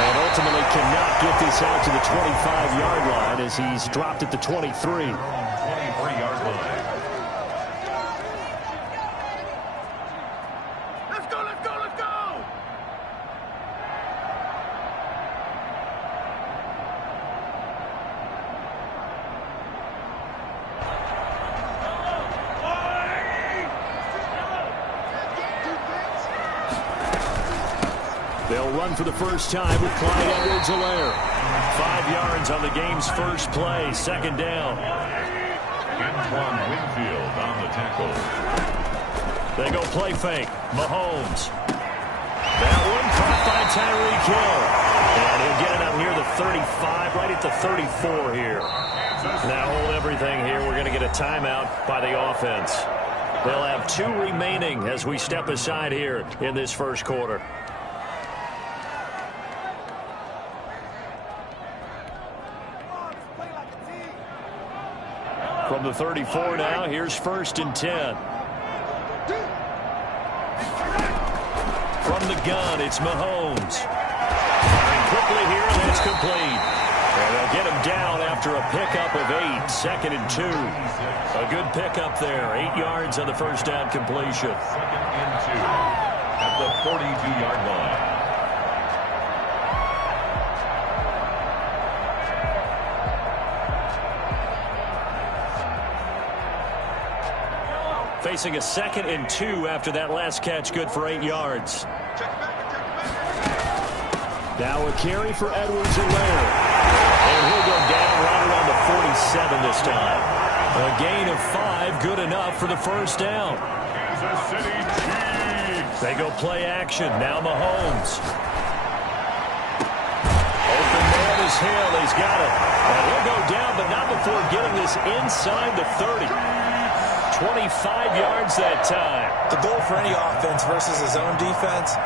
And ultimately cannot get this out to the 25-yard line as he's dropped at the 23. 23-yard line. Let's go, let's go, let's go! They'll run for the first time with Clyde Edwards-Helaire. 5 yards on the game's first play. Second down. Antoine Winfield on the tackle. They go play fake. Mahomes. That one caught by Tyreek Hill. And he'll get it up near the 35, right at the 34 here. Now hold everything here. We're going to get a timeout by the offense. They'll have 2 remaining as we step aside here in this first quarter. From the 34 now, here's 1st and 10. From the gun, it's Mahomes. And quickly here, and that's complete. And they'll get him down after a pickup of 8. 2nd and 2. A good pickup there. 8 yards on the first down completion. 2nd and 2 at the 42-yard line. Facing a 2nd and 2 after that last catch, good for 8 yards. Now a carry for Edwards-Helaire. And he'll go down right around the 47 this time. A gain of 5, good enough for the first down. Kansas City Chiefs. They go play action. Now Mahomes. Open man is Hill. He's got it. And he'll go down, but not before getting this inside the 30. 25 yards that time. The goal for any offense versus his own defense,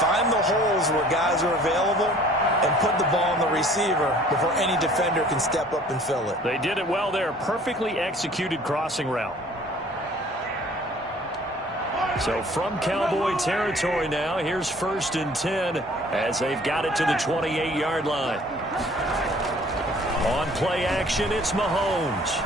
find the holes where guys are available and put the ball on the receiver before any defender can step up and fill it. They did it well there. Perfectly executed crossing route. So from Cowboy territory now, here's 1st and 10 as they've got it to the 28-yard line. On play action, it's Mahomes.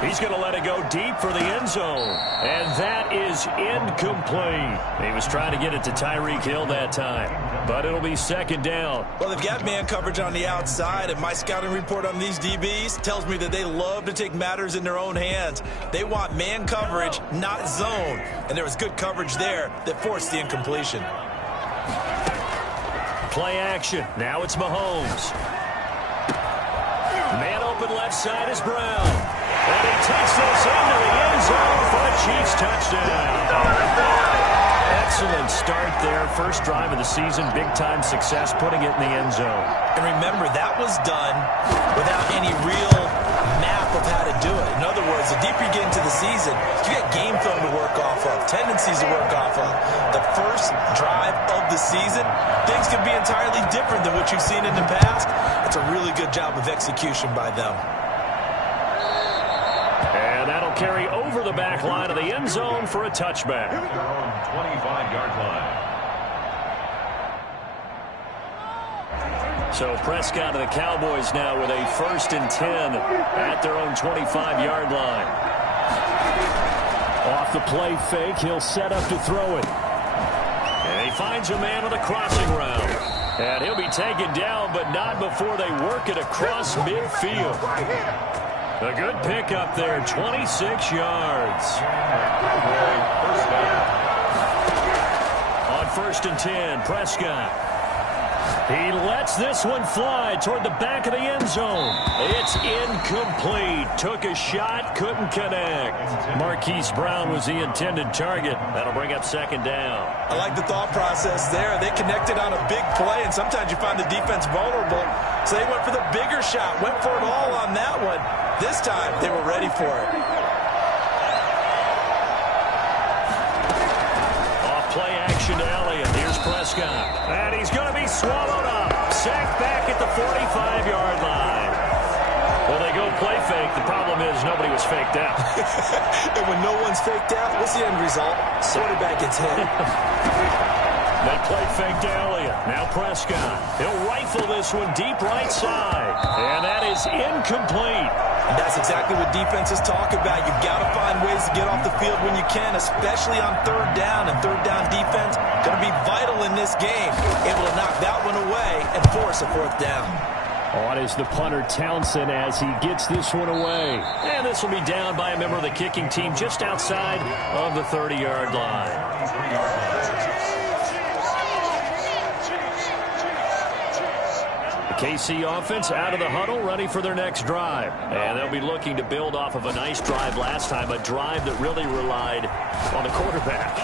He's going to let it go deep for the end zone. And that is incomplete. He was trying to get it to Tyreek Hill that time. But it'll be 2nd down. Well, they've got man coverage on the outside, and my scouting report on these DBs tells me that they love to take matters in their own hands. They want man coverage, not zone. And there was good coverage there that forced the incompletion. Play action. Now it's Mahomes. Man open left side is Brown. And he takes this into the end zone for a Chiefs touchdown. Excellent start there. First drive of the season. Big-time success putting it in the end zone. And remember, that was done without any real map of how to do it. In other words, the deeper you get into the season, you get game film to work off of, tendencies to work off of. The first drive of the season, things can be entirely different than what you've seen in the past. It's a really good job of execution by them. And that'll carry over the back line of the end zone for a touchback. Their own 25-yard line. So Prescott and the Cowboys now with a 1st and 10 at their own 25-yard line. Off the play fake, he'll set up to throw it. And he finds a man on the crossing route. And he'll be taken down, but not before they work it across midfield. A good pickup there, 26 yards. First down. On 1st and 10, Prescott. He lets this one fly toward the back of the end zone. It's incomplete. Took a shot, couldn't connect. Marquise Brown was the intended target. That'll bring up 2nd down. I like the thought process there. They connected on a big play, and sometimes you find the defense vulnerable. So they went for the bigger shot, went for it all on that one. This time, they were ready for it. Off play action to Elliott. Here's Prescott. And he's going to be swallowed up. Sacked back at the 45-yard line. Well, they go play fake. The problem is nobody was faked out. And when no one's faked out, what's the end result? Quarterback gets hit. They play fake to Elliott. Now Prescott. He'll rifle this one deep right side. And that is incomplete. And that's exactly what defenses talk about. You've got to find ways to get off the field when you can, especially on third down. And third down defense going to be vital in this game. Able to knock that one away and force a fourth down. On is the punter Townsend as he gets this one away. And this will be down by a member of the kicking team just outside of the 30-yard line. KC offense out of the huddle, ready for their next drive. And they'll be looking to build off of a nice drive last time, a drive that really relied on the quarterback.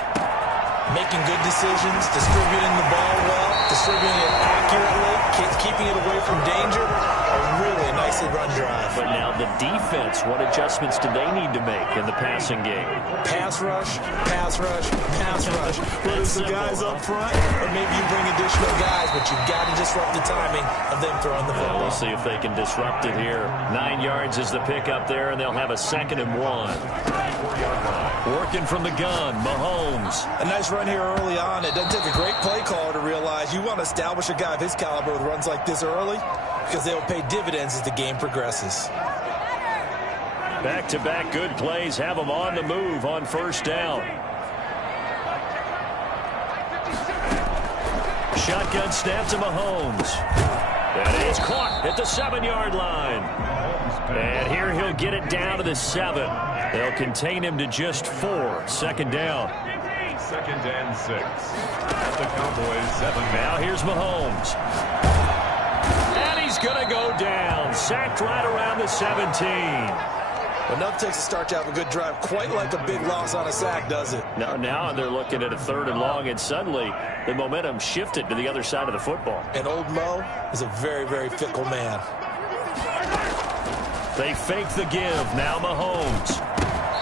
Making good decisions, distributing the ball well, distributing it accurately, keeping it away from danger. A really nicely run drive. But now the defense, what adjustments do they need to make in the passing game? Pass rush, pass rush, pass rush. Whether it's the guys up front or maybe you bring additional guys, but you've got to disrupt the timing of them throwing the football. We'll see if they can disrupt it here. 9 yards is the pickup there, and they'll have a 2nd and 1. Working from the gun, Mahomes. A nice run here early on. It doesn't take a great play caller to realize you want to establish a guy of his caliber with runs like this early because they will pay dividends as the game progresses. Back-to-back good plays have them on the move on first down. Shotgun snap to Mahomes. That is caught at the 7-yard line. And here he'll get it down to the 7. They'll contain him to just 4. 2nd down. 2nd and 6. At the Cowboys 7. Now here's Mahomes. And he's going to go down. Sacked right around the 17. Enough takes to start to have a good drive, quite like a big loss on a sack, does it? Now they're looking at a 3rd and long, and suddenly the momentum shifted to the other side of the football. And old Mo is a very, very fickle man. They fake the give. Now Mahomes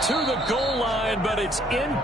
to the goal line, but it's in.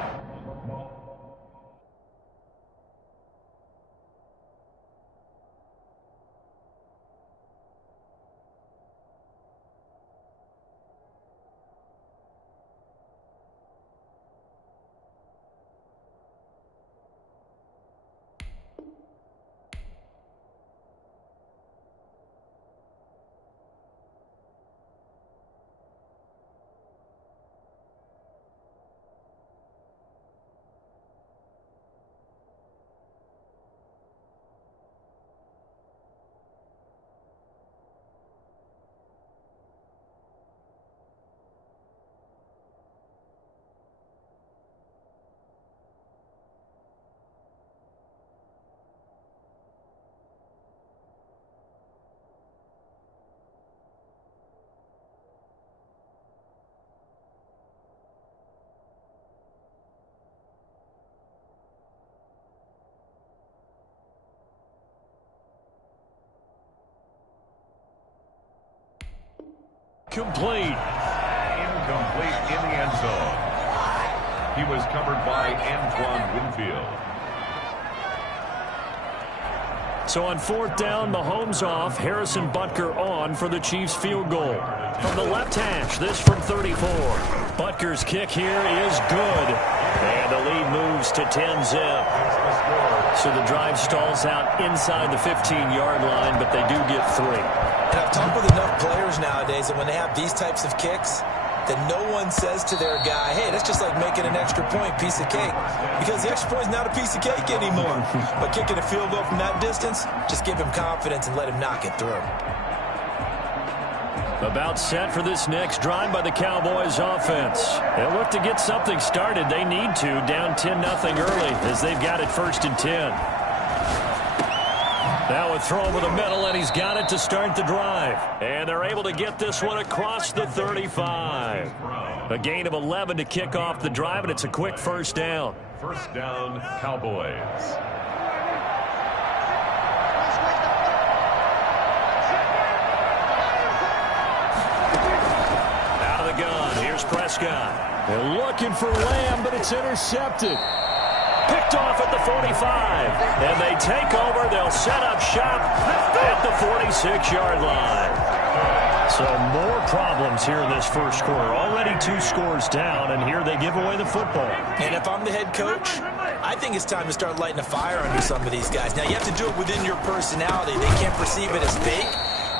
Complete. Incomplete in the end zone. He was covered by Antoine Winfield. So on 4th down, Mahomes off, Harrison Butker on for the Chiefs field goal. From the left hash, this from 34. Butker's kick here is good. And the lead moves to 10-zip. So the drive stalls out inside the 15-yard line, but they do get 3. And I've talked with enough players nowadays that when they have these types of kicks, that no one says to their guy, hey, that's just like making an extra point, piece of cake. Because the extra point is not a piece of cake anymore. But kicking a field goal from that distance, just give him confidence and let him knock it through. About set for this next drive by the Cowboys offense. They'll look to get something started. They need to, down 10-0 early as they've got it 1st and 10. Now a throw over the middle, and he's got it to start the drive. And they're able to get this one across the 35. A gain of 11 to kick off the drive, and it's a quick 1st down. 1st down, Cowboys. Out of the gun, here's Prescott. They're looking for Lamb, but it's intercepted. Picked off at the 45. And they take over. They'll set up shop at the 46-yard line. So more problems here in this first quarter. Already 2 scores down, and here they give away the football. And if I'm the head coach, I think it's time to start lighting a fire under some of these guys. Now, you have to do it within your personality. They can't perceive it as fake.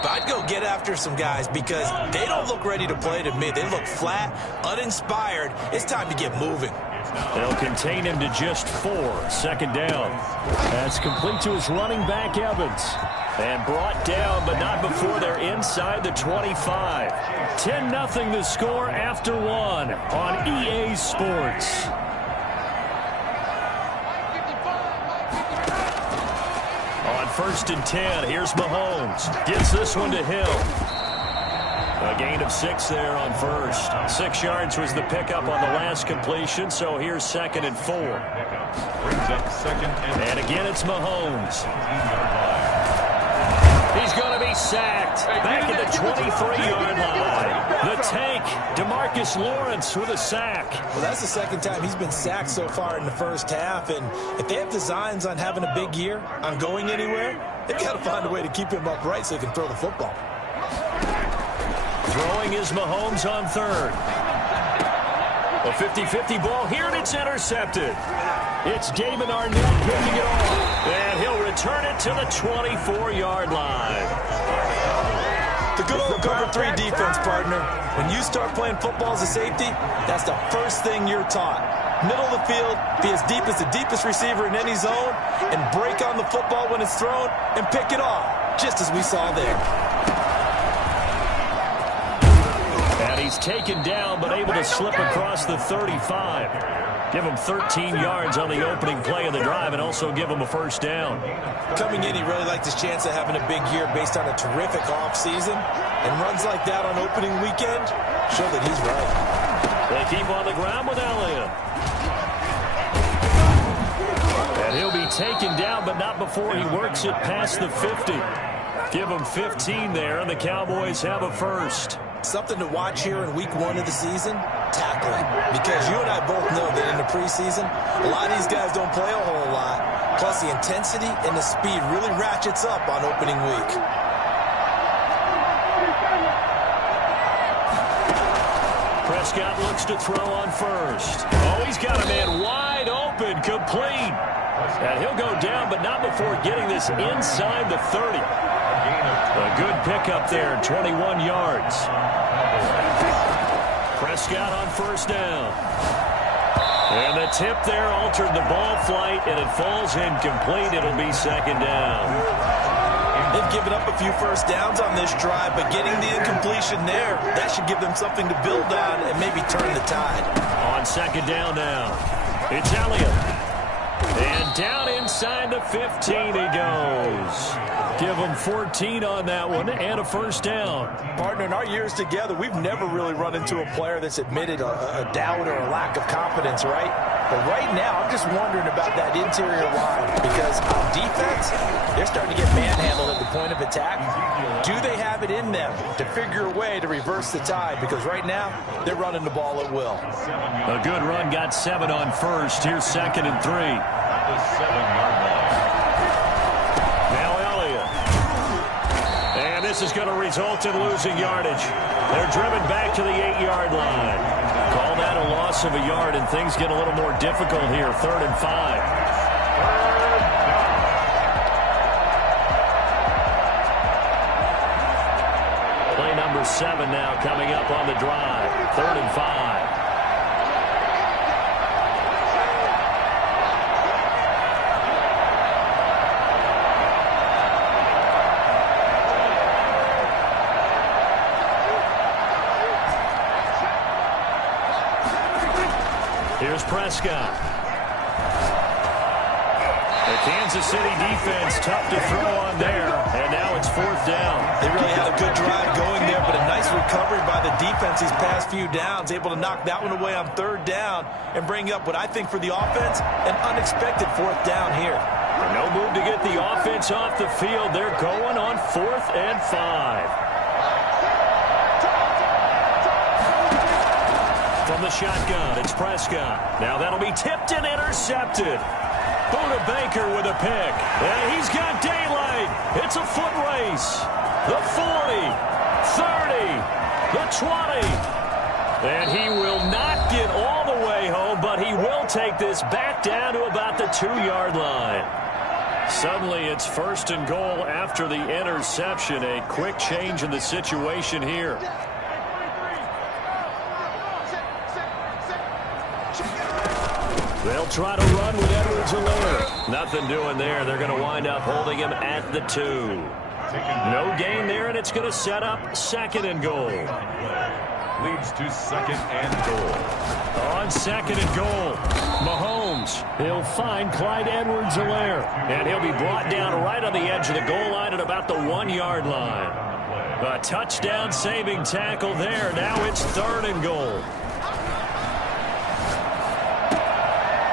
But I'd go get after some guys because they don't look ready to play to me. They look flat, uninspired. It's time to get moving. They'll contain him to just 4. 2nd down. That's complete to his running back, Evans. And brought down, but not before they're inside the 25. 10-0 the score after 1 on EA Sports. On 1st and 10, here's Mahomes. Gets this one to Hill. A gain of 6 there on 1st. 6 yards was the pickup on the last completion, so here's 2nd and 4. Brings up 2nd and again it's Mahomes. He's going to be sacked. Back at the 23-yard line. The tank, DeMarcus Lawrence with a sack. Well, that's the 2nd time he's been sacked so far in the first half. And if they have designs on having a big year, on going anywhere, they've got to find a way to keep him upright so he can throw the football. Throwing is Mahomes on 3rd. A 50-50 ball here, and it's intercepted. It's Damon Arnett picking it off. And he'll return it to the 24-yard line. The good old cover 3 defense, partner. When you start playing football as a safety, that's the first thing you're taught. Middle of the field, be as deep as the deepest receiver in any zone, and break on the football when it's thrown and pick it off, just as we saw there. And he's taken down, but able to slip across the 35. Give him 13 yards on the opening play of the drive and also give him a 1st down. Coming in, he really liked his chance of having a big year based on a terrific offseason. And runs like that on opening weekend show that he's right. They keep on the ground with Elliott. And he'll be taken down, but not before he works it past the 50. Give him 15 there, and the Cowboys have a 1st. Something to watch here in week 1 of the season, tackling. Because you and I both know that in the preseason, a lot of these guys don't play a whole lot. Plus, the intensity and the speed really ratchets up on opening week. Prescott looks to throw on 1st. Oh, he's got a man wide open, complete. And he'll go down, but not before getting this inside the 30. A good pickup there, 21 yards. Prescott on 1st down. And the tip there altered the ball flight, and it falls incomplete. It'll be 2nd down. They've given up a few 1st downs on this drive, but getting the incompletion there, that should give them something to build on and maybe turn the tide. On 2nd down now, it's Elliott. And down inside the 15 he goes. Give him 14 on that one and a 1st down. Partner, in our years together, we've never really run into a player that's admitted a doubt or a lack of confidence, right? But right now, I'm just wondering about that interior line because on defense, they're starting to get manhandled at the point of attack. Do they have it in them to figure a way to reverse the tide? Because right now, they're running the ball at will. A good run, got 7 on 1st. Here's 2nd and 3. The 7-yard line. Now Elliott. And this is going to result in losing yardage. They're driven back to the 8-yard line. Call that a loss of a yard, and things get a little more difficult here. 3rd and 5. Play number 7 now coming up on the drive. 3rd and 5. Here's Prescott. The Kansas City defense tough to throw on there, and now it's 4th down. They really had a good drive going there, but a nice recovery by the defense these past few downs, able to knock that one away on 3rd down and bring up what I think for the offense, an unexpected 4th down here. No move to get the offense off the field. They're going on 4th and 5. From the shotgun, it's Prescott. Now that'll be tipped and intercepted. Buda Baker with a pick. And he's got daylight. It's a foot race. The 40, 30, the 20. And he will not get all the way home, but he will take this back down to about the 2-yard line. Suddenly it's 1st and goal after the interception. A quick change in the situation here. They'll try to run with Edwards-Helaire. Nothing doing there. They're going to wind up holding him at the 2. No gain there, and it's going to set up 2nd and goal. Leads to 2nd and goal. On 2nd and goal, Mahomes. He'll find Clyde Edwards-Helaire, and he'll be brought down right on the edge of the goal line at about the 1-yard line. A touchdown-saving tackle there. Now it's 3rd and goal.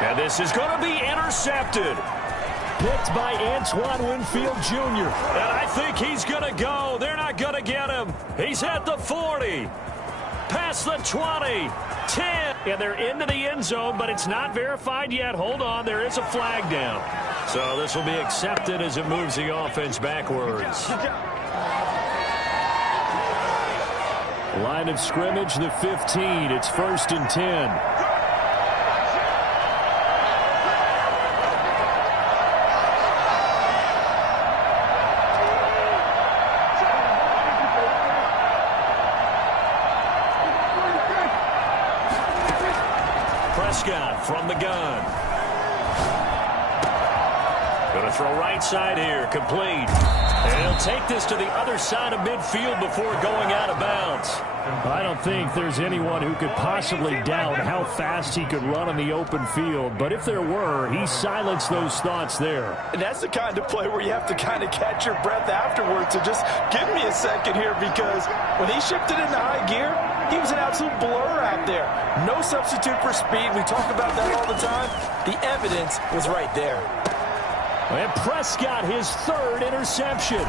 And this is going to be intercepted. Picked by Antoine Winfield Jr. And I think he's going to go. They're not going to get him. He's at the 40. Past the 20. 10. And they're into the end zone, but it's not verified yet. Hold on. There is a flag down. So this will be accepted as it moves the offense backwards. Line of scrimmage, the 15. It's 1st and 10. From the gun. Going to throw right side here. Complete. And he'll take this to the other side of midfield before going out of bounds. I don't think there's anyone who could possibly doubt how fast he could run on the open field. But if there were, he silenced those thoughts there. And that's the kind of play where you have to kind of catch your breath afterwards. So just give me a second here, because when he shifted into high gear, he was an absolute blur out there. No substitute for speed. We talk about that all the time. The evidence was right there. And Prescott, his 3rd interception.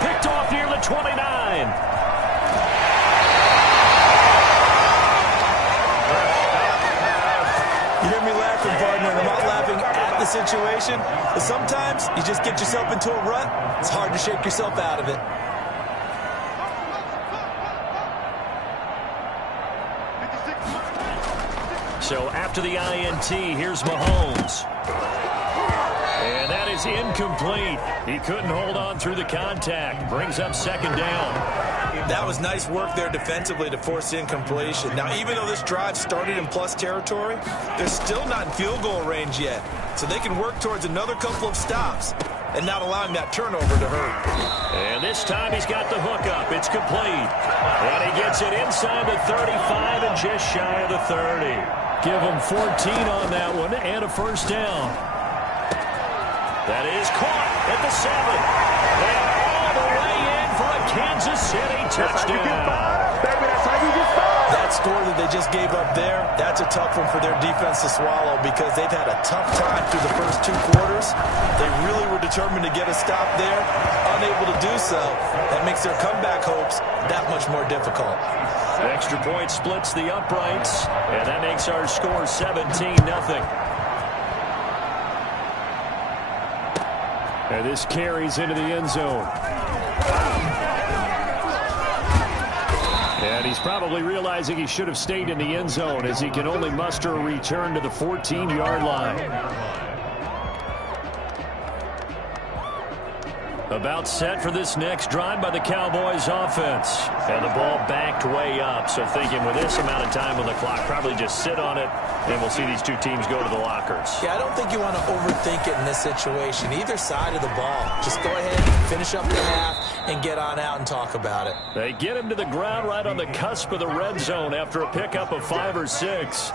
Picked off near the 29. You hear me laughing, partner, and I'm not laughing at the situation. But sometimes you just get yourself into a rut. It's hard to shake yourself out of it. So after the INT, here's Mahomes. And that is incomplete. He couldn't hold on through the contact. Brings up 2nd down. That was nice work there defensively to force incompletion. Now, even though this drive started in plus territory, they're still not in field goal range yet. So they can work towards another couple of stops and not allowing that turnover to hurt. And this time he's got the hook up. It's complete. And he gets it inside the 35 and just shy of the 30. Give him 14 on that one and a 1st down. That is caught at the 7. And all the way in for a Kansas City touchdown. That score that they just gave up there, that's a tough one for their defense to swallow, because they've had a tough time through the first 2 quarters. They really were determined to get a stop there, unable to do so. That makes their comeback hopes that much more difficult. Extra point splits the uprights, and that makes our score 17-0. And this carries into the end zone. And he's probably realizing he should have stayed in the end zone, as he can only muster a return to the 14-yard line. About set for this next drive by the Cowboys offense. And the ball backed way up. So thinking with this amount of time on the clock, probably just sit on it, and we'll see these 2 teams go to the lockers. Yeah, I don't think you want to overthink it in this situation. Either side of the ball. Just go ahead, finish up the half, and get on out and talk about it. They get him to the ground right on the cusp of the red zone after a pickup of 5 or 6.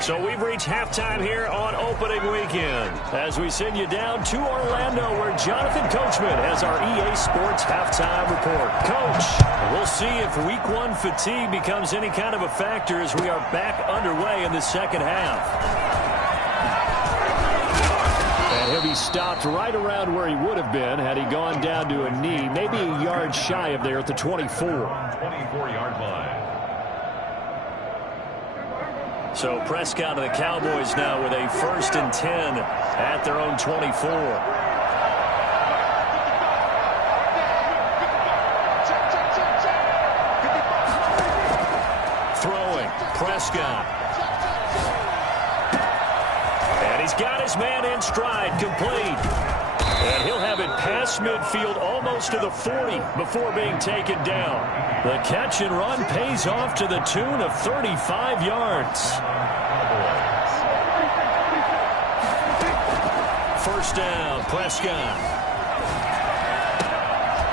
So we've reached halftime here on opening weekend, as we send you down to Orlando, where Jonathan Coachman has our EA Sports halftime report. Coach, we'll see if week 1 fatigue becomes any kind of a factor as we are back underway in the second half. And he'll be stopped right around where he would have been had he gone down to a knee, maybe a yard shy of there at the 24. 24-yard line. So Prescott and the Cowboys now with a 1st and 10 at their own 24. Prescott. got his man in stride, complete. And he'll have it past midfield almost to the 40 before being taken down. The catch and run pays off to the tune of 35 yards. First down, Prescott.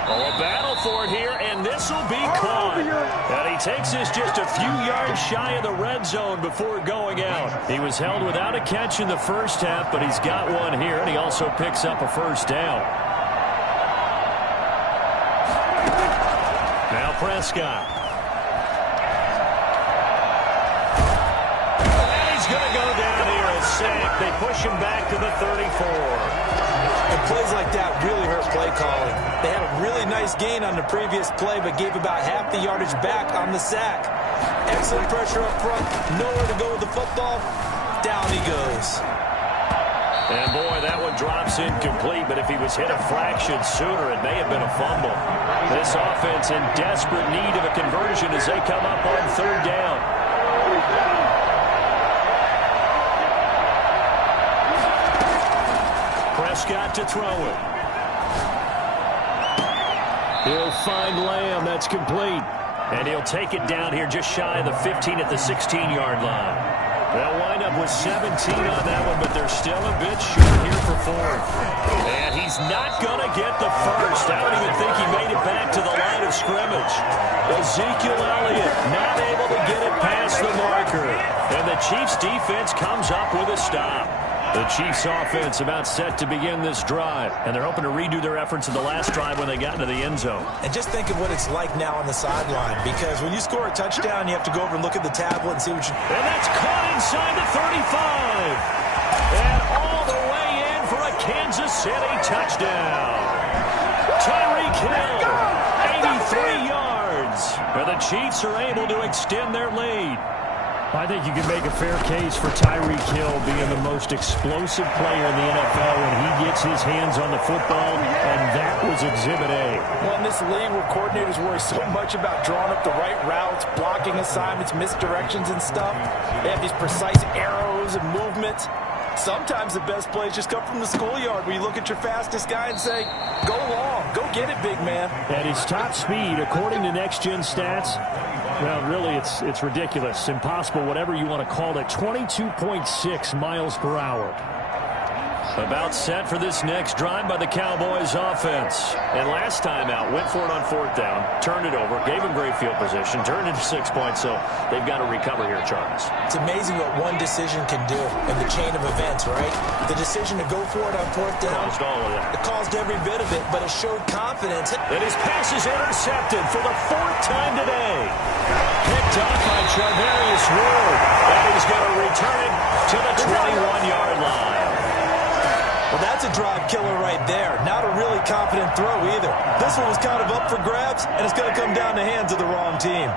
Oh, a battle for it here, and this will be caught. And he takes this just a few yards shy of the red zone before going out. He was held without a catch in the first half, but he's got one here, and he also picks up a first down. Now Prescott. And he's going to go down here, a sack. They push him back to the 34. And plays like that really hurt play calling. They had a really nice gain on the previous play, but gave about half the yardage back on the sack. Excellent pressure up front. Nowhere to go with the football. Down he goes. And boy, that one drops incomplete, but if he was hit a fraction sooner, it may have been a fumble. This offense in desperate need of a conversion as they come up on third down. Prescott to throw it. He'll find Lamb. That's complete. And he'll take it down here just shy of the 15 at the 16-yard line. They'll wind up with 17 on that one, but they're still a bit short here for fourth. And he's not going to get the first. I don't even think he made it back to the line of scrimmage. Ezekiel Elliott not able to get it past the marker. And the Chiefs defense comes up with a stop. The Chiefs offense about set to begin this drive, and they're hoping to redo their efforts in the last drive when they got into the end zone. And just think of what it's like now on the sideline, because when you score a touchdown, you have to go over and look at the tablet and see what you... And that's caught inside the 35. And all the way in for a Kansas City touchdown. Tyreek Hill, 83 yards. And the Chiefs are able to extend their lead. I think you can make a fair case for Tyreek Hill being the most explosive player in the NFL when he gets his hands on the football, and that was Exhibit A. Well, in this league where coordinators worry so much about drawing up the right routes, blocking assignments, misdirections and stuff, they have these precise arrows and movements. Sometimes the best plays just come from the schoolyard where you look at your fastest guy and say, go long, go get it, big man. At his top speed, according to Next Gen Stats, well, really, it's ridiculous. Impossible, whatever you want to call it. 22.6 miles per hour. About set for this next drive by the Cowboys offense. And last time out, went for it on fourth down, turned it over, gave him great field position, turned it to 6 points, so they've got to recover here, Charles. It's amazing what one decision can do in the chain of events, right? The decision to go for it on fourth down. Caused all of that. It caused every bit of it, but it showed confidence. And his pass is intercepted for the fourth time today. Picked up by Charvarius Ward. And he's going to return it to the 21-yard line. Well, that's a drive killer right there. Not a really confident throw either. This one was kind of up for grabs, and it's going to come down the hands of the wrong team.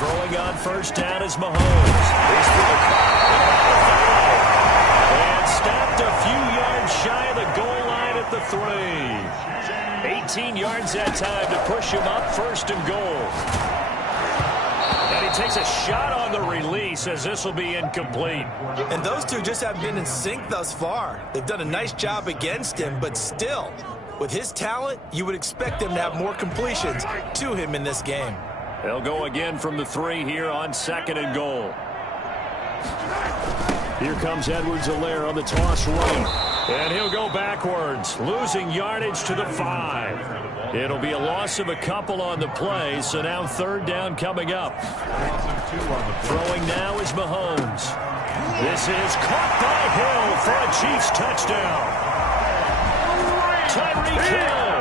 Throwing on first down is Mahomes. He's for the and stopped a few yards shy of the goal line at the 3. 18 yards that time to push him up first and goal. And he takes a shot on the release as this will be incomplete. And those two just haven't been in sync thus far. They've done a nice job against him, but still, with his talent, you would expect them to have more completions to him in this game. They'll go again from the 3 here on second and goal. Here comes Edwards-Helaire on the toss run. And he'll go backwards, losing yardage to the 5. It'll be a loss of a couple on the play, so now third down coming up. Throwing now is Mahomes. This is caught by Hill for a Chiefs touchdown. Tyreek Hill,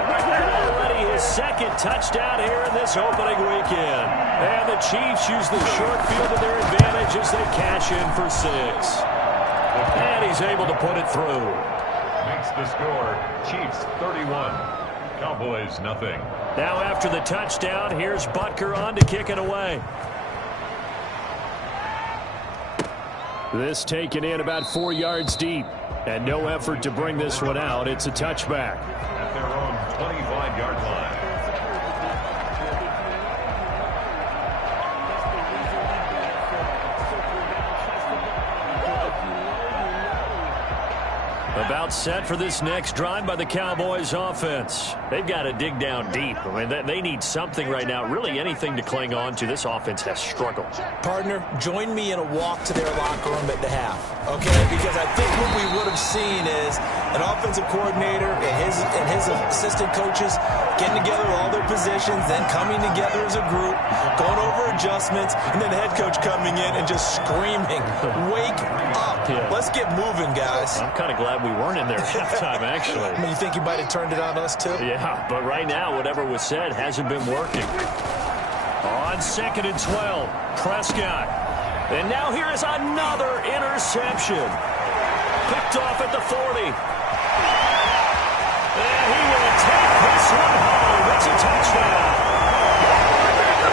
already his second touchdown here in this opening weekend. And the Chiefs use the short field to their advantage as they cash in for 6. And he's able to put it through. Makes the score Chiefs 31, Cowboys nothing. Now after the touchdown, here's Butker on to kick it away. This taken in about 4 yards deep. And no effort to bring this one out. It's a touchback. At their own 25-yard line. About set for this next drive by the Cowboys offense. They've got to dig down deep. I mean, they need something right now, really anything to cling on to. This offense has struggled. Partner, join me in a walk to their locker room at the half, okay? Because I think what we would have seen is an offensive coordinator and his assistant coaches getting together all their positions, then coming together as a group, going over adjustments, and then the head coach coming in and just screaming, "Wake up. Yeah. Let's get moving, guys." I'm kind of glad we weren't in there at halftime, actually. I mean, you think he might have turned it on us, too? Yeah, but right now, whatever was said hasn't been working. On 2nd and 12, Prescott. And now here is another interception. Picked off at the 40. And he will take this one home. It's a touchdown.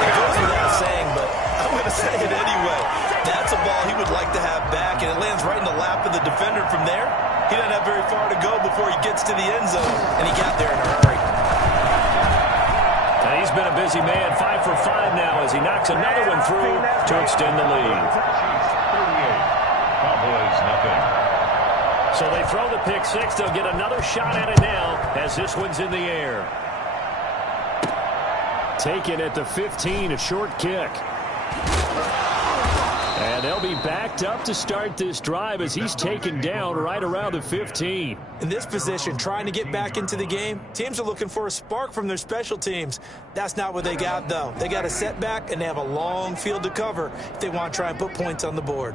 It goes without saying, but I'm going to say it anyway. That's a ball he would like to have back, and it lands right in the lap of the defender from there. He doesn't have very far to go before he gets to the end zone, and he got there in a hurry. And he's been a busy man, 5 for 5 now as he knocks another one through to extend the lead. Chiefs 38. Cowboys nothing. So they throw the pick six. They'll get another shot at it now as this one's in the air. Taken at the 15, a short kick. And they'll be backed up to start this drive as he's taken down right around the 15. In this position, trying to get back into the game, teams are looking for a spark from their special teams. That's not what they got, though. They got a setback, and they have a long field to cover if they want to try and put points on the board.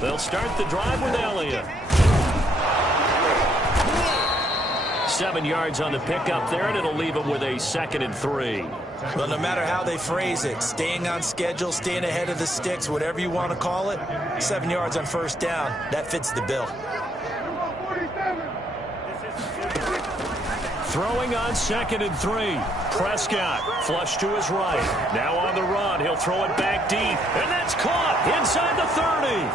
They'll start the drive with Elliott. 7 yards on the pickup there, and it'll leave them with a 2nd and 3. Well, no matter how they phrase it, staying on schedule, staying ahead of the sticks, whatever you want to call it, 7 yards on first down, that fits the bill. Throwing on 2nd and 3. Prescott flush to his right. Now on the run. He'll throw it back deep. And that's caught inside the 30.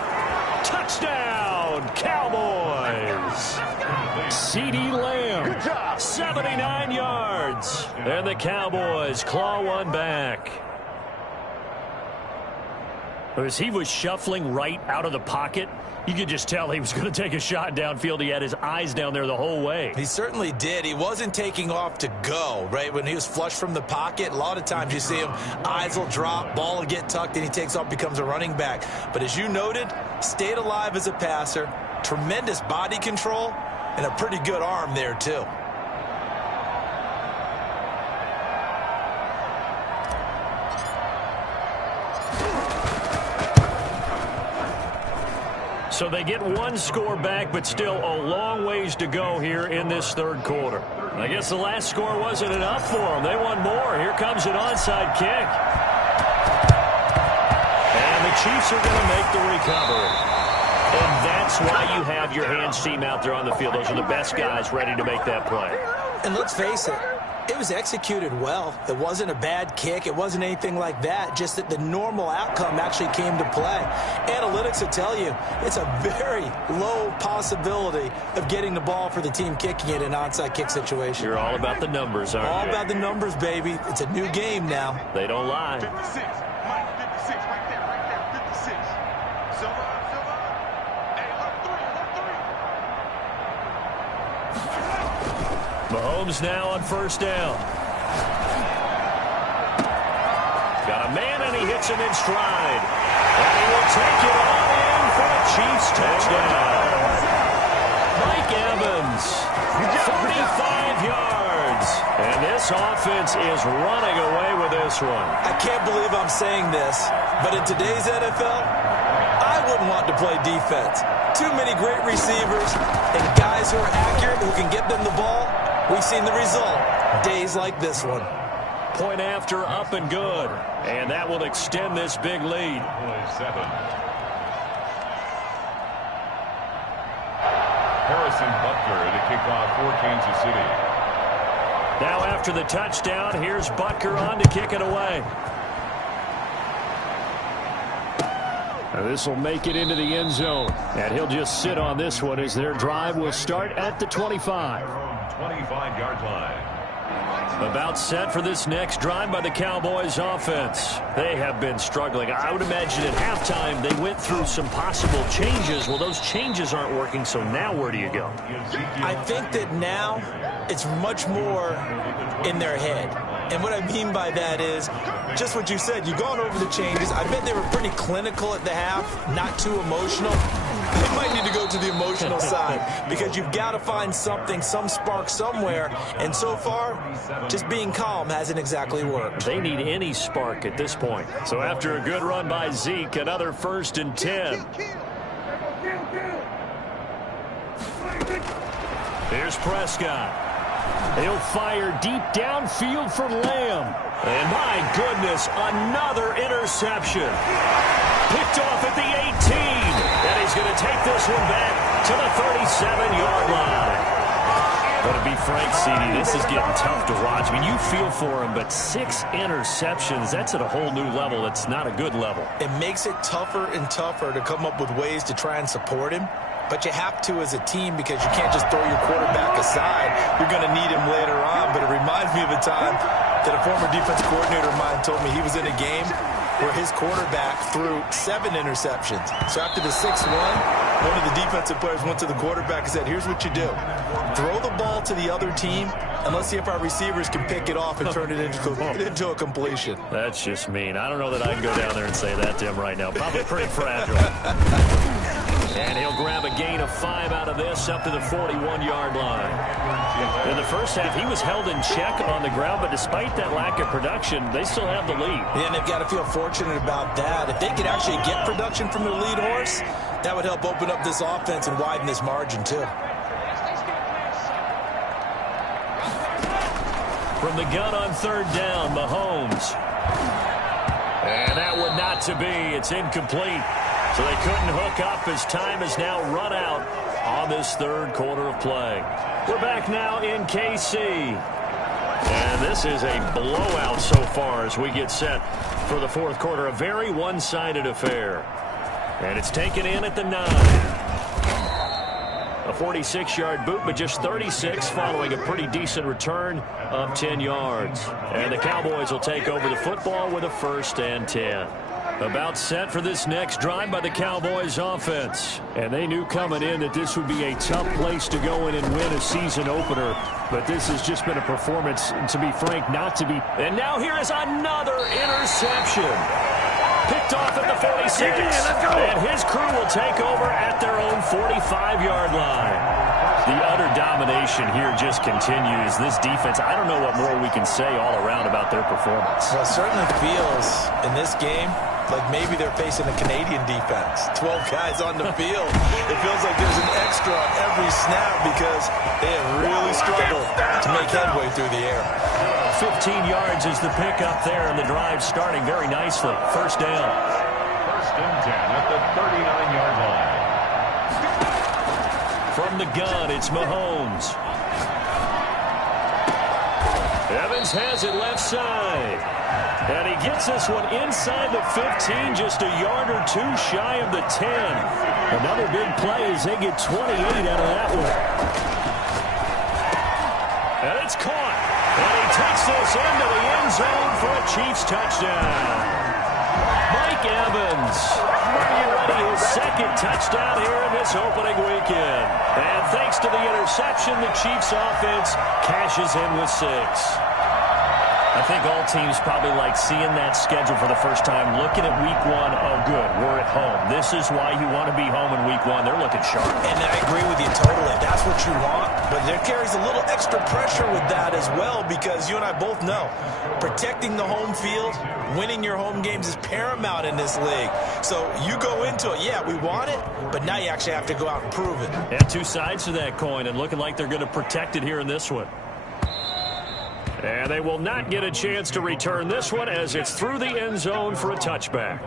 Touchdown, Cowboys. CeeDee Lamb, 79 yards. And the Cowboys claw one back. As he was shuffling right out of the pocket, you could just tell he was going to take a shot downfield. He had his eyes down there the whole way. He certainly did. He wasn't taking off to go, right? When he was flushed from the pocket, a lot of times you see him, eyes will drop, ball will get tucked, and he takes off, becomes a running back. But as you noted, stayed alive as a passer, tremendous body control, and a pretty good arm there, too. So they get one score back, but still a long ways to go here in this third quarter. I guess the last score wasn't enough for them. They want more. Here comes an onside kick. And the Chiefs are going to make the recovery. And that's why you have your hands team out there on the field. Those are the best guys ready to make that play. And let's face it, it was executed well. It wasn't a bad kick. It wasn't anything like that. Just that the normal outcome actually came to play. Analytics will tell you it's a very low possibility of getting the ball for the team kicking it in an onside kick situation. You're all about the numbers, aren't you? All about the numbers, baby. It's a new game now. They don't lie. 56. Mike, 56. Right there. 56. Silver. Hey, look three. Mahomes now on first down. Got a man, and he hits him in stride. And he will take it all in for a Chiefs touchdown. Mike Evans, 45 yards. And this offense is running away with this one. I can't believe I'm saying this, but in today's NFL, I wouldn't want to play defense. Too many great receivers and guys who are accurate who can get them the ball. We've seen the result. Days like this one. Point after, up and good. And that will extend this big lead. 7. Harrison Butker to kick off for Kansas City. Now after the touchdown, here's Butker on to kick it away. This will make it into the end zone. And he'll just sit on this one as their drive will start at the 25. 25-yard line. About set for this next drive by the Cowboys offense. They have been struggling. I would imagine at halftime they went through some possible changes. Well, those changes aren't working, so now where do you go? I think that now it's much more in their head. And what I mean by that is just what you said. You've gone over the changes. I bet they were pretty clinical at the half, not too emotional. They might need to go to the emotional side because you've got to find something, some spark somewhere. And so far, just being calm hasn't exactly worked. They need any spark at this point. So after a good run by Zeke, another 1st and 10. Here's Prescott. He'll fire deep downfield for Lamb. And my goodness, another interception. Picked off at the 18. And he's going to take this one back to the 37-yard line. But to be frank, Siiigh, this is getting tough to watch. I mean, you feel for him, but 6 interceptions, that's at a whole new level. It's not a good level. It makes it tougher and tougher to come up with ways to try and support him. But you have to as a team because you can't just throw your quarterback aside. You're going to need him later on. But it reminds me of a time that a former defense coordinator of mine told me he was in a game where his quarterback threw 7 interceptions. So after the 6th one of the defensive players went to the quarterback and said, here's what you do. Throw the ball to the other team, and let's see if our receivers can pick it off and turn it into a completion. That's just mean. I don't know that I can go down there and say that to him right now. Probably pretty fragile. And he'll grab a gain of 5 out of this up to the 41-yard line. In the first half, he was held in check on the ground, but despite that lack of production, they still have the lead. And they've got to feel fortunate about that. If they could actually get production from their lead horse, that would help open up this offense and widen this margin, too. From the gun on 3rd down, Mahomes. And that one not to be. It's incomplete. So they couldn't hook up as time has now run out on this 3rd quarter of play. We're back now in KC. And this is a blowout so far as we get set for the 4th quarter. A very one-sided affair. And it's taken in at the 9. A 46-yard boot, but just 36 following a pretty decent return of 10 yards. And the Cowboys will take over the football with a 1st and 10. About set for this next drive by the Cowboys offense. And they knew coming in that this would be a tough place to go in and win a season opener. But this has just been a performance, to be frank, not to be. And now here is another interception. Picked off at the 46. And his crew will take over at their own 45-yard line. The utter domination here just continues. This defense, I don't know what more we can say all around about their performance. Well, it certainly feels in this game like maybe they're facing a Canadian defense. 12 guys on the field. It feels like there's an extra on every snap because they have really struggled to make headway through the air. 15 yards is the pickup there, and the drive starting very nicely. 1st down. 1st and 10 at the 39-yard line. From the gun, it's Mahomes. Evans has it left side. And he gets this one inside the 15, just a yard or 2 shy of the 10. Another big play as they get 28 out of that one. And it's caught. And he takes this into the end zone for a Chiefs touchdown. Mike Evans, are you ready? His 2nd touchdown here in this opening weekend. And thanks to the interception, the Chiefs offense cashes in with 6. I think all teams probably like seeing that schedule for the first time, looking at week 1. Oh, good, we're at home. This is why you want to be home in week 1. They're looking sharp. And I agree with you totally. That's what you want. But there carries a little extra pressure with that as well because you and I both know protecting the home field, winning your home games is paramount in this league. So you go into it, yeah, we want it, but now you actually have to go out and prove it. Yeah, 2 sides to that coin, and looking like they're going to protect it here in this one. And they will not get a chance to return this one as it's through the end zone for a touchback.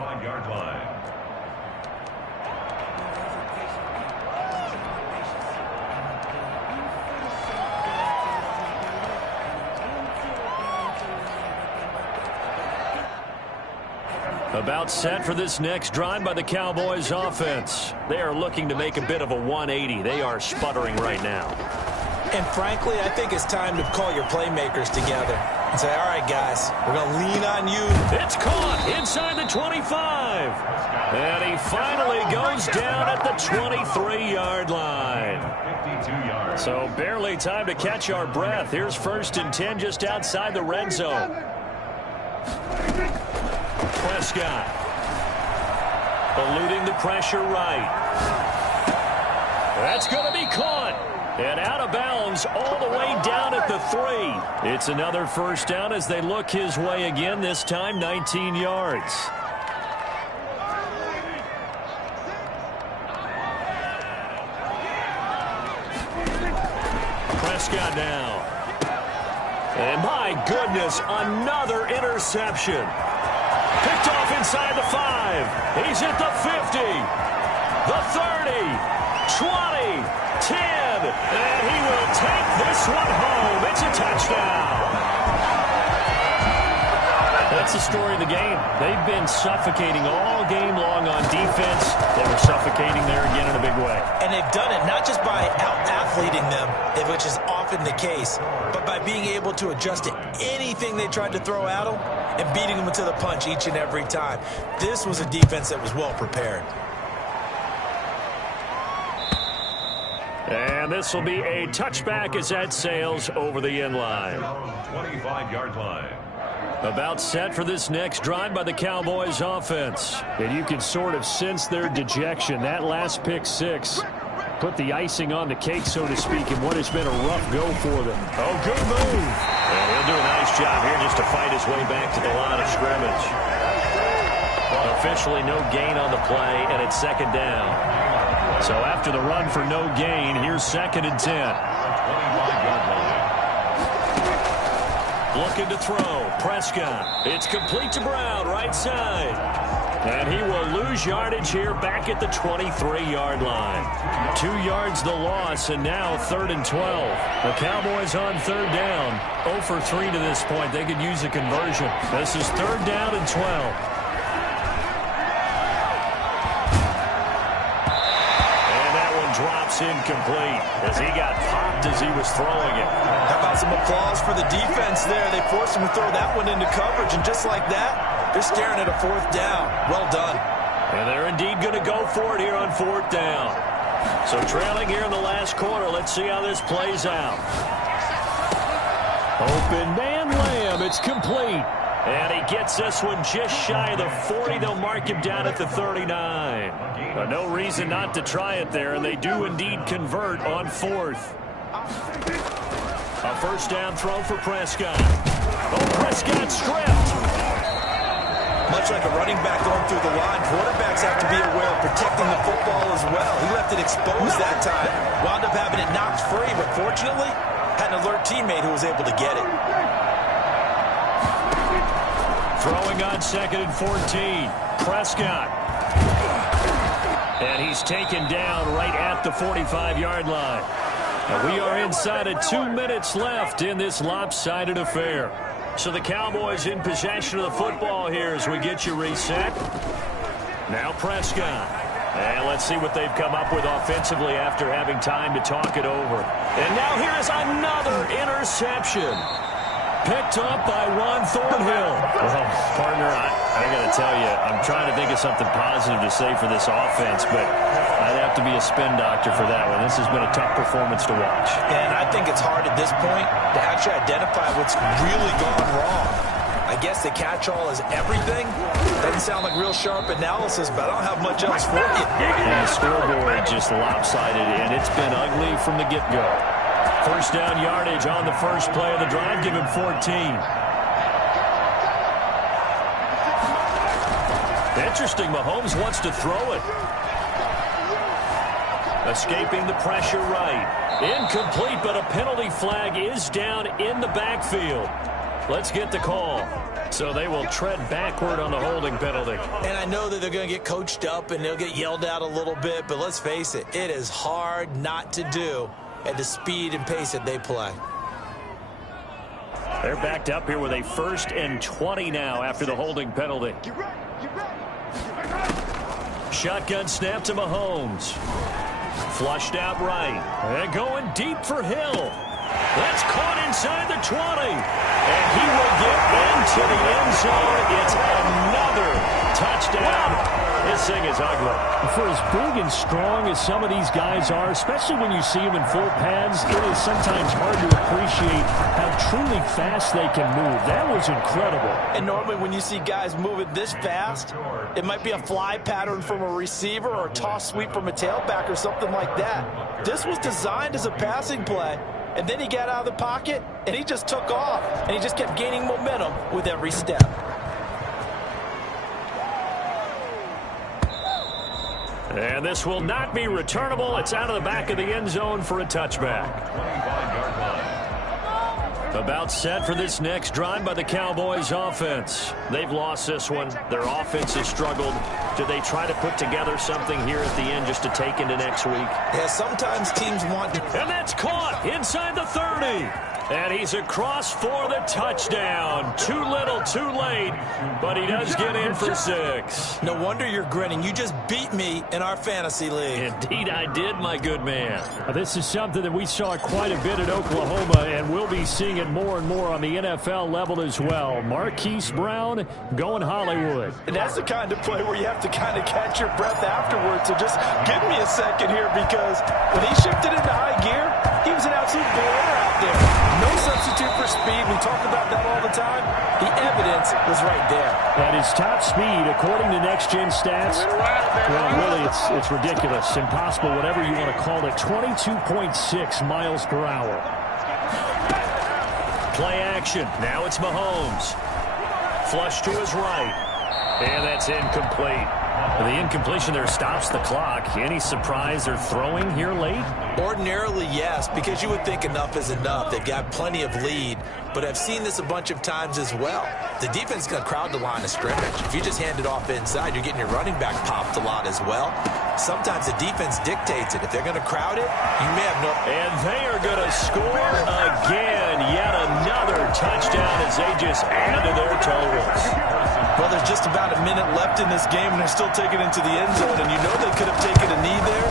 About set for this next drive by the Cowboys offense. They are looking to make a bit of a 180. They are sputtering right now. And frankly, I think it's time to call your playmakers together and say, all right, guys, we're going to lean on you. It's caught inside the 25. And he finally goes down at the 23-yard line. 52 yards. So barely time to catch our breath. Here's 1st and 10 just outside the red zone. Prescott eluding the pressure right. That's going to be caught. And out of bounds all the way down at the 3. It's another 1st down as they look his way again, this time 19 yards. Prescott now. And my goodness, another interception. Picked off inside the 5. He's at the 50. The 30. 20. 10. And he will take this one home. It's a touchdown. That's the story of the game. They've been suffocating all game long on defense. They were suffocating there again in a big way. And they've done it not just by out-athleting them, which is often the case, but by being able to adjust to anything they tried to throw at them and beating them to the punch each and every time. This was a defense that was well prepared. And this will be a touchback as that sails over the end line. 25-yard line. About set for this next drive by the Cowboys offense. And you can sort of sense their dejection. That last pick 6 put the icing on the cake, so to speak, in what has been a rough go for them. Oh, good move. And he'll do a nice job here just to fight his way back to the line of scrimmage. Officially no gain on the play, and it's 2nd down. So after the run for no gain, here's 2nd and 10. 25-yard line. Looking to throw. Prescott. It's complete to Brown, right side. And he will lose yardage here back at the 23-yard line. 2 yards the loss, and now 3rd and 12. The Cowboys on 3rd down. 0 for 3 to this point. They could use a conversion. This is 3rd down and 12. Drops incomplete as he got popped as he was throwing it. How about some applause for the defense there? They forced him to throw that one into coverage, and just like that, they're staring at a 4th down. Well done. And they're indeed going to go for it here on 4th down. So trailing here in the last quarter. Let's see how this plays out. Open man Lamb. It's complete. And he gets this one just shy of the 40. They'll mark him down at the 39. No reason not to try it there, and they do indeed convert on 4th. A 1st down throw for Prescott. Oh, Prescott stripped. Much like a running back going through the line, quarterbacks have to be aware of protecting the football as well. He left it exposed that time, wound up having it knocked free, but fortunately, had an alert teammate who was able to get it. Throwing on 2nd and 14. Prescott. And he's taken down right at the 45-yard line. And we are inside of 2 minutes left in this lopsided affair. So the Cowboys in possession of the football here as we get you reset. Now Prescott. And let's see what they've come up with offensively after having time to talk it over. And now here is another interception. Picked up by Juan Thornhill. Well, partner, I got to tell you, I'm trying to think of something positive to say for this offense, but I'd have to be a spin doctor for that one. This has been a tough performance to watch. And I think it's hard at this point to actually identify what's really gone wrong. I guess the catch-all is everything. Doesn't sound like real sharp analysis, but I don't have much else for you. And the scoreboard just lopsided, and it's been ugly from the get-go. 1st down yardage on the first play of the drive. Give him 14. Interesting. Mahomes wants to throw it. Escaping the pressure right. Incomplete, but a penalty flag is down in the backfield. Let's get the call. So they will tread backward on the holding penalty. And I know that they're going to get coached up and they'll get yelled at a little bit, but let's face it, it is hard not to do at the speed and pace that they play. They're backed up here with a 1st and 20 now after the holding penalty. Shotgun snap to Mahomes. Flushed out right. And going deep for Hill. That's caught inside the 20. And he will get into the end zone. It's another touchdown. This thing is ugly. For as big and strong as some of these guys are, especially when you see them in full pads, it is sometimes hard to appreciate how truly fast they can move. That was incredible. And normally when you see guys moving this fast, it might be a fly pattern from a receiver or a toss sweep from a tailback or something like that. This was designed as a passing play, and then he got out of the pocket, and he just took off, and he just kept gaining momentum with every step. And this will not be returnable. It's out of the back of the end zone for a touchback. 25-yard line. About set for this next drive by the Cowboys offense. They've lost this one. Their offense has struggled. Do they try to put together something here at the end just to take into next week? Yeah, sometimes teams want to. And that's caught inside the 30. And he's across for the touchdown. Too little, too late, but he does get in for 6. No wonder you're grinning. You just beat me in our fantasy league. Indeed I did, my good man. This is something that we saw quite a bit at Oklahoma, and we'll be seeing it more and more on the NFL level as well. Marquise Brown going Hollywood. And that's the kind of play where you have to kind of catch your breath afterwards. So just give me a second here, because when he shifted into high gear, he was an absolute blur out there. No substitute for speed. We talk about that all the time. The evidence was right there. At his top speed, according to Next Gen Stats, well, really, it's ridiculous. Impossible, whatever you want to call it. 22.6 miles per hour. Play action. Now it's Mahomes. Flush to his right. And that's incomplete. The incompletion there stops the clock. Any surprise they're throwing here late? Ordinarily, yes, because you would think enough is enough. They've got plenty of lead, but I've seen this a bunch of times as well. The defense is going to crowd the line of scrimmage. If you just hand it off inside, you're getting your running back popped a lot as well. Sometimes the defense dictates it. If they're going to crowd it, you may have no... And they are going to score again. Yet another touchdown as they just add to their totals. Well, there's just about a minute left in this game, and they're still taking it into the end zone. And you know they could have taken a knee there,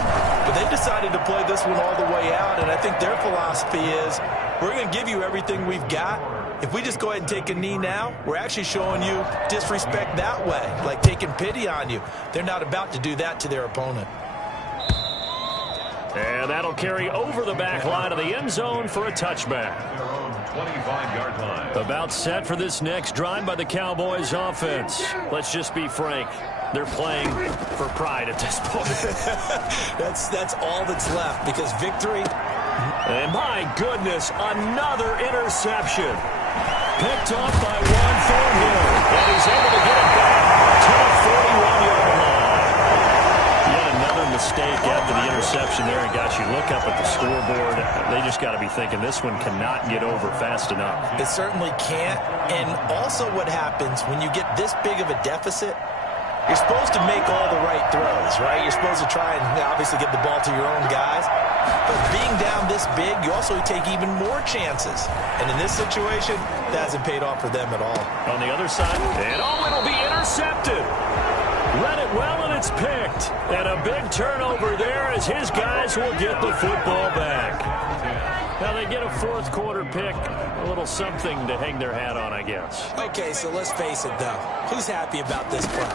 but they decided to play this one all the way out. And I think their philosophy is, we're going to give you everything we've got. If we just go ahead and take a knee now, we're actually showing you disrespect that way, like taking pity on you. They're not about to do that to their opponent. And that'll carry over the back line of the end zone for a touchback. 25-yard line. About set for this next drive by the Cowboys offense. Let's just be frank. They're playing for pride at this point. That's all that's left, because victory... And my goodness, another interception. Picked off by Juan Thornhill. And he's able to get it back to the 41-yard line. Yet another mistake after the interception there. And gosh, you look up at the scoreboard, they just got to be thinking this one cannot get over fast enough. It certainly can't. And also what happens when you get this big of a deficit, you're supposed to make all the right throws, right? You're supposed to try and obviously get the ball to your own guys. But being down this big, you also take even more chances. And in this situation, that hasn't paid off for them at all. On the other side, and it'll be intercepted. Read it well, and it's picked. And a big turnover there as his guys will get the football back. Now they get a fourth quarter pick, a little something to hang their hat on, I guess. Okay, so let's face it, though. Who's happy about this play?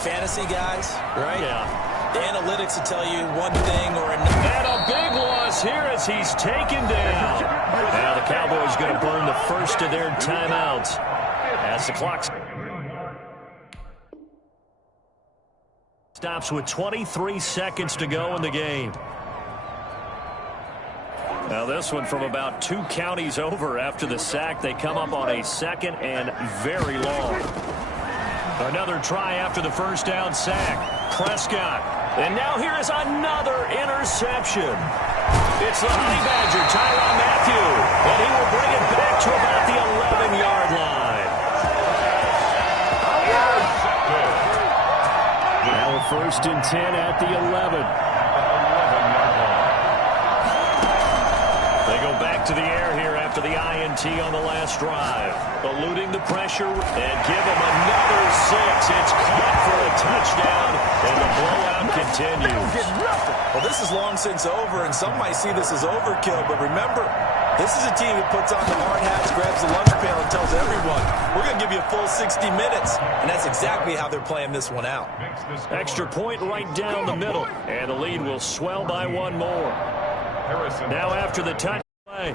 Fantasy guys, right? Yeah. The analytics will tell you one thing or another. And a big loss here as he's taken down. Now the Cowboys going to burn the first of their timeouts as the clock stops with 23 seconds to go in the game. Now this one from about 2 counties over after the sack. They come up on a second and very long. Another try after the first down sack. Prescott. And now here is another interception. It's the Honey Badger, Tyrann Mathieu. And he will bring it back to about the 11-yard line. Now first and 10 at the 11. They go back to the air here after the INT on the last drive. Eluding the pressure and give him another 6. It's caught for a touchdown, and the blowout continues. Well, this is long since over, and some might see this as overkill, but remember, this is a team that puts on the hard hats, grabs the lunch pail, and tells everyone, we're going to give you a full 60 minutes, and that's exactly how they're playing this one out. Extra point right down the middle, and the lead will swell by one more. Now after the touch play.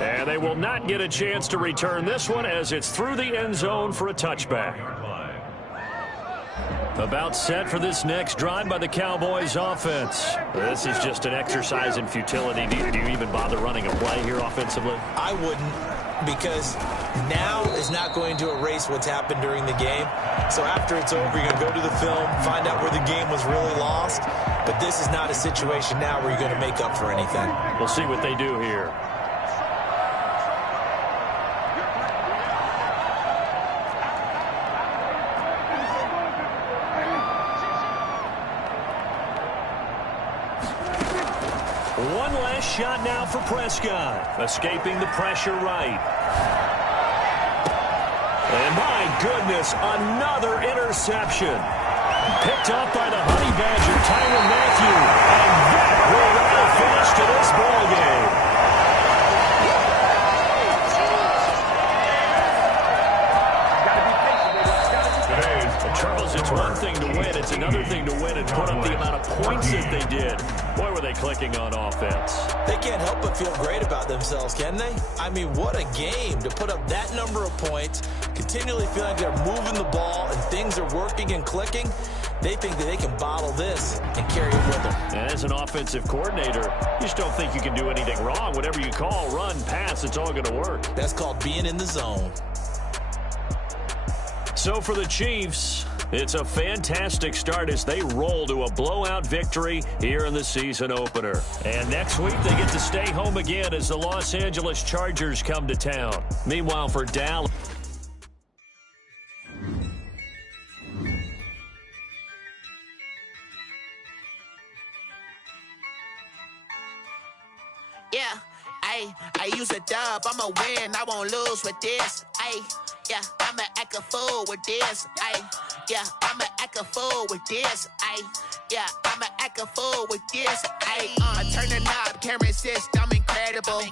And they will not get a chance to return this one as it's through the end zone for a touchback. About set for this next drive by the Cowboys offense. This is just an exercise in futility. Do you even bother running a play here offensively? I wouldn't, because now is not going to erase what's happened during the game. So after it's over, you're going to go to the film, find out where the game was really lost. But this is not a situation now where you're going to make up for anything. We'll see what they do here. One last shot now for Prescott. Escaping the pressure right. And my goodness, another interception. Picked up by the Honey Badger, Tyrann Mathieu. And that will write a finish to this ballgame. Charles, it's one thing to win. It's another thing to win and put up the amount of points that they did. Boy, were they clicking on offense. They can't help but feel great about themselves, can they? I mean, what a game to put up that number of points, continually feeling like they're moving the ball and things are working and clicking. They think that they can bottle this and carry it with them. And as an offensive coordinator, you just don't think you can do anything wrong. Whatever you call, run, pass, it's all going to work. That's called being in the zone. So for the Chiefs, it's a fantastic start as they roll to a blowout victory here in the season opener. And next week, they get to stay home again as the Los Angeles Chargers come to town. Meanwhile, for Dallas. Yeah, I use a dub, I'ma win, I won't lose with this, yeah, I'ma act a fool with this, yeah, I'ma act a fool with this, yeah, I'ma act a fool with this, turn the knob, camera assist, I'm incredible.